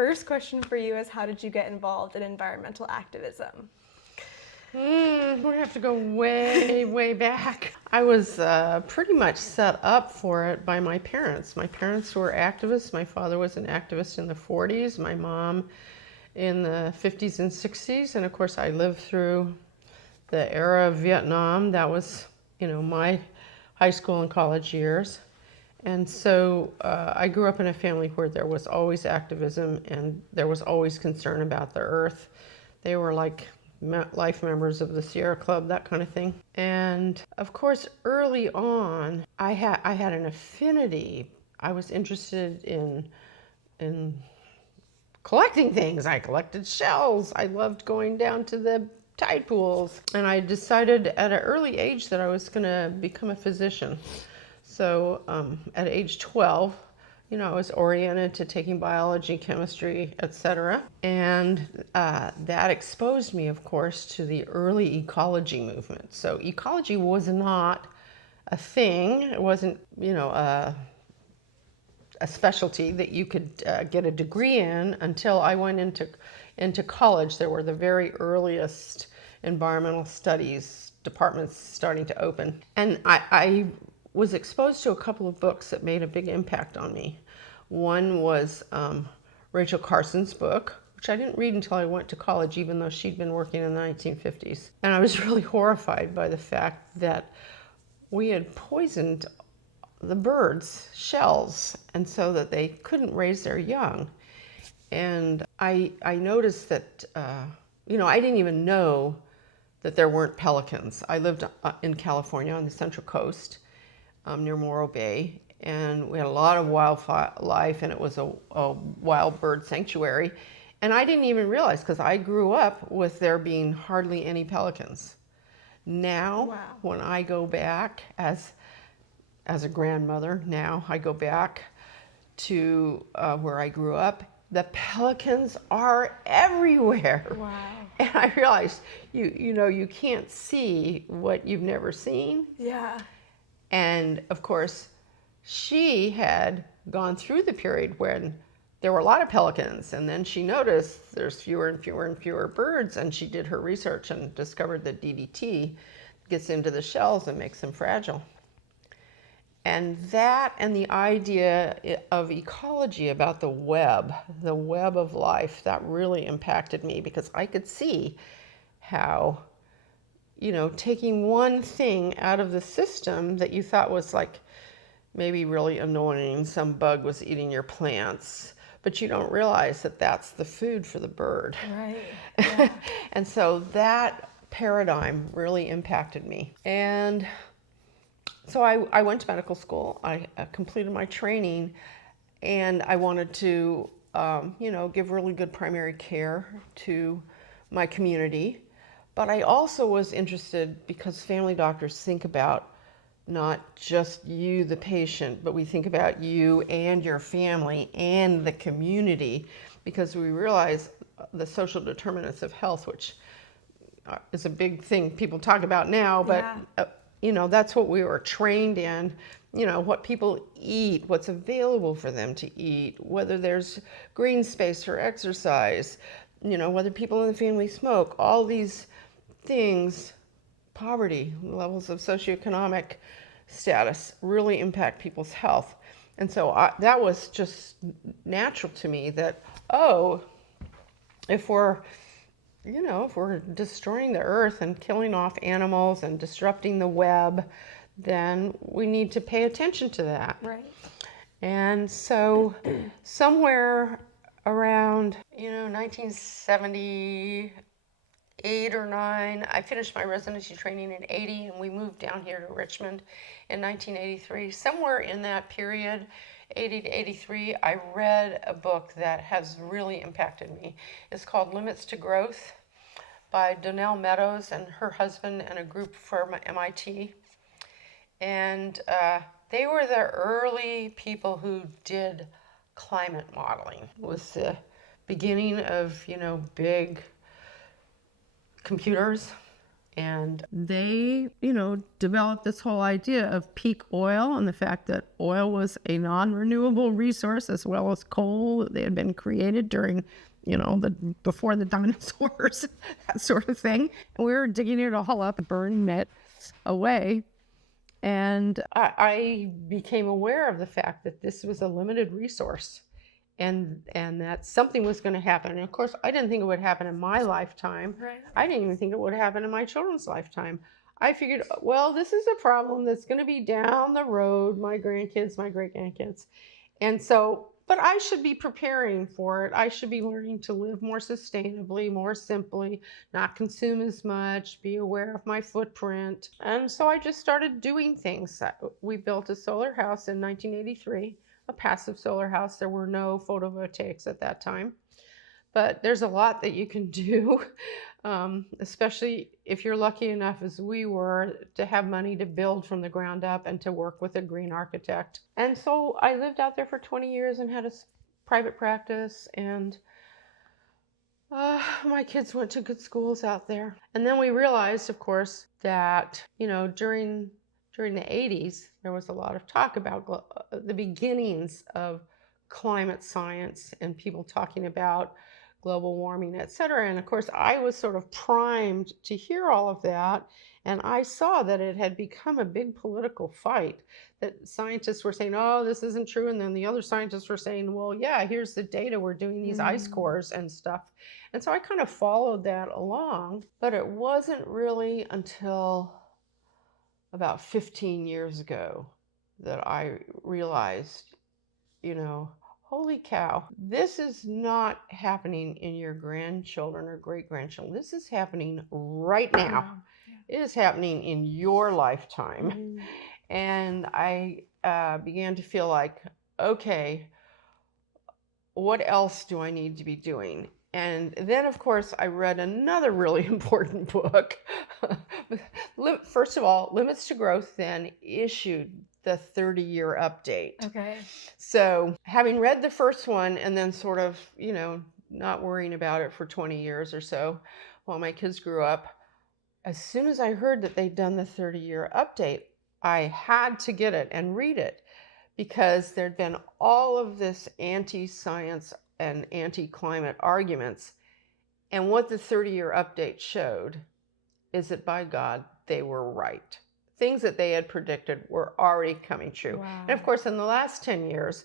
first question for you is, how did you get involved in environmental activism? We have to go way, way back. I was pretty much set up for it by my parents. My parents were activists. My father was an activist in the 40s, my mom in the 50s and 60s. And of course, I lived through the era of Vietnam. That was, my high school and college years. And so I grew up in a family where there was always activism and there was always concern about the earth. They were like life members of the Sierra Club, that kind of thing. And of course, early on, I had an affinity. I was interested in collecting things. I collected shells. I loved going down to the tide pools. And I decided at an early age that I was going to become a physician. So at age 12, I was oriented to taking biology, chemistry, etc. And that exposed me, of course, to the early ecology movement. So ecology was not a thing. It wasn't, a specialty that you could get a degree in until I went into college. There were the very earliest environmental studies departments starting to open. And I was exposed to a couple of books that made a big impact on me. One was Rachel Carson's book, which I didn't read until I went to college, even though she'd been working in the 1950s. And I was really horrified by the fact that we had poisoned the birds' shells, and so that they couldn't raise their young. And I noticed that, I didn't even know that there weren't pelicans. I lived in California on the Central Coast, near Morro Bay, and we had a lot of wildlife, and it was a wild bird sanctuary. And I didn't even realize, because I grew up with there being hardly any pelicans. Now, wow. When I go back as a grandmother, now I go back to where I grew up, the pelicans are everywhere. Wow. And I realized, you can't see what you've never seen. Yeah. And of course, she had gone through the period when there were a lot of pelicans, and then she noticed there's fewer and fewer and fewer birds, and she did her research and discovered that DDT gets into the shells and makes them fragile. And that, and the idea of ecology, about the web of life, that really impacted me, because I could see how, taking one thing out of the system that you thought was like maybe really annoying, some bug was eating your plants, but you don't realize that that's the food for the bird. Right. Yeah. And so that paradigm really impacted me. And so I went to medical school. I completed my training, and I wanted to, give really good primary care to my community. But I also was interested, because family doctors think about not just you, the patient, but we think about you and your family and the community, because we realize the social determinants of health, which is a big thing people talk about now, but that's what we were trained in, what people eat, what's available for them to eat, whether there's green space for exercise, whether people in the family smoke, all these things, poverty, levels of socioeconomic status really impact people's health. And so that was just natural to me that, if we're destroying the earth and killing off animals and disrupting the web, then we need to pay attention to that. Right. And so somewhere around, 1978 or 9, I finished my residency training in 80, and we moved down here to Richmond in 1983. Somewhere in that period, 80 to 83, I read a book that has really impacted me. It's called Limits to Growth by Donnell Meadows and her husband and a group from MIT. And they were the early people who did climate modeling. It was the beginning of, big computers And they, developed this whole idea of peak oil and the fact that oil was a non-renewable resource as well as coal. They had been created during, before the dinosaurs, that sort of thing. And we were digging it all up, burning it away. And I became aware of the fact that this was a limited resource. And that something was going to happen. And of course, I didn't think it would happen in my lifetime. Right. I didn't even think it would happen in my children's lifetime. I figured, well, this is a problem that's going to be down the road, my grandkids, my great-grandkids. And so, but I should be preparing for it. I should be learning to live more sustainably, more simply, not consume as much, be aware of my footprint. And so I just started doing things. We built a solar house in 1983. A passive solar house. There were no photovoltaics at that time, but there's a lot that you can do, especially if you're lucky enough, as we were, to have money to build from the ground up and to work with a green architect. And so I lived out there for 20 years and had a private practice, and my kids went to good schools out there. And then we realized, of course, that, during the 80s, there was a lot of talk about the beginnings of climate science and people talking about global warming, et cetera. And of course, I was sort of primed to hear all of that. And I saw that it had become a big political fight, that scientists were saying, oh, this isn't true. And then the other scientists were saying, well, yeah, here's the data. We're doing these ice cores and stuff. And so I kind of followed that along. But it wasn't really until about 15 years ago that I realized, holy cow, this is not happening in your grandchildren or great-grandchildren. This is happening right now. Yeah. It is happening in your lifetime. And I began to feel like, okay, what else do I need to be doing? And then, of course, I read another really important book. First of all, Limits to Growth then issued the 30-year update. Okay. So having read the first one and then sort of, not worrying about it for 20 years or so while my kids grew up, as soon as I heard that they'd done the 30-year update, I had to get it and read it, because there'd been all of this anti-science and anti-climate arguments. And what the 30-year update showed is that, by God, they were right. Things that they had predicted were already coming true. Wow. And of course, in the last 10 years,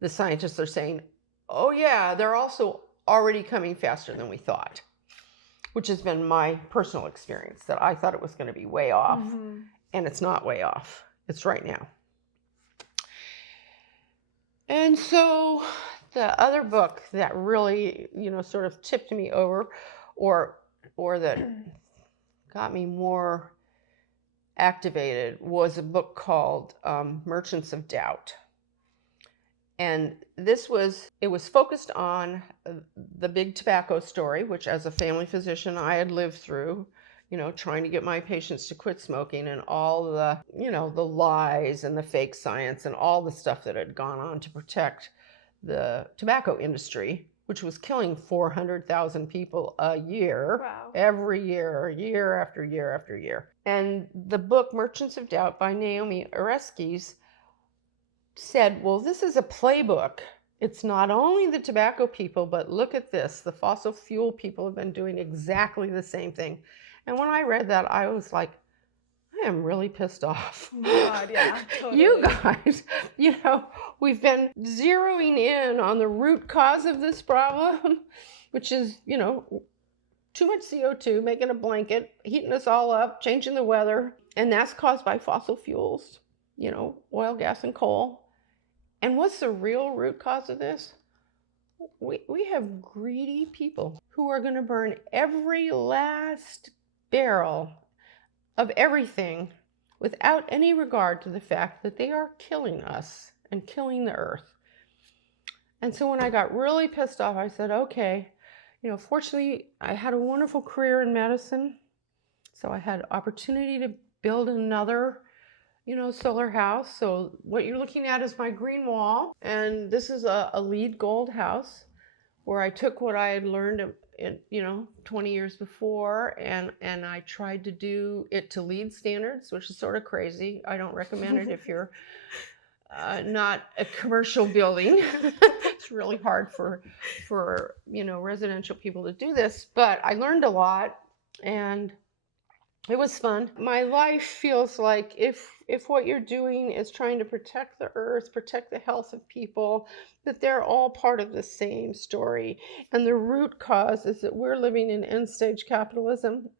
the scientists are saying, oh yeah, they're also already coming faster than we thought, which has been my personal experience, that I thought it was going to be way off. And it's not way off. It's right now. And so the other book that really, sort of tipped me over, or that got me more activated, was a book called Merchants of Doubt. And it was focused on the big tobacco story, which as a family physician I had lived through, trying to get my patients to quit smoking, and all the, the lies and the fake science and all the stuff that had gone on to protect the tobacco industry, which was killing 400,000 people a year. Wow. Every year, year after year after year. And the book Merchants of Doubt by Naomi Oreskes said, well, this is a playbook. It's not only the tobacco people, but look at this. The fossil fuel people have been doing exactly the same thing. And when I read that, I was like, I am really pissed off. Oh my God, yeah, totally. You guys, we've been zeroing in on the root cause of this problem, which is, too much CO2, making a blanket, heating us all up, changing the weather. And that's caused by fossil fuels, oil, gas, and coal. And what's the real root cause of this? We have greedy people who are going to burn every last barrel of everything without any regard to the fact that they are killing us and killing the earth. And so when I got really pissed off, I said, okay, fortunately I had a wonderful career in medicine. So I had opportunity to build another, solar house. So what you're looking at is my green wall. And this is a LEED gold house where I took what I had learned in 20 years before, and I tried to do it to LEED standards, which is sort of crazy. I don't recommend it if you're not a commercial building. It's really hard for residential people to do this, but I learned a lot, and it was fun. My life feels like if what you're doing is trying to protect the earth, protect the health of people, that they're all part of the same story. And the root cause is that we're living in end stage capitalism,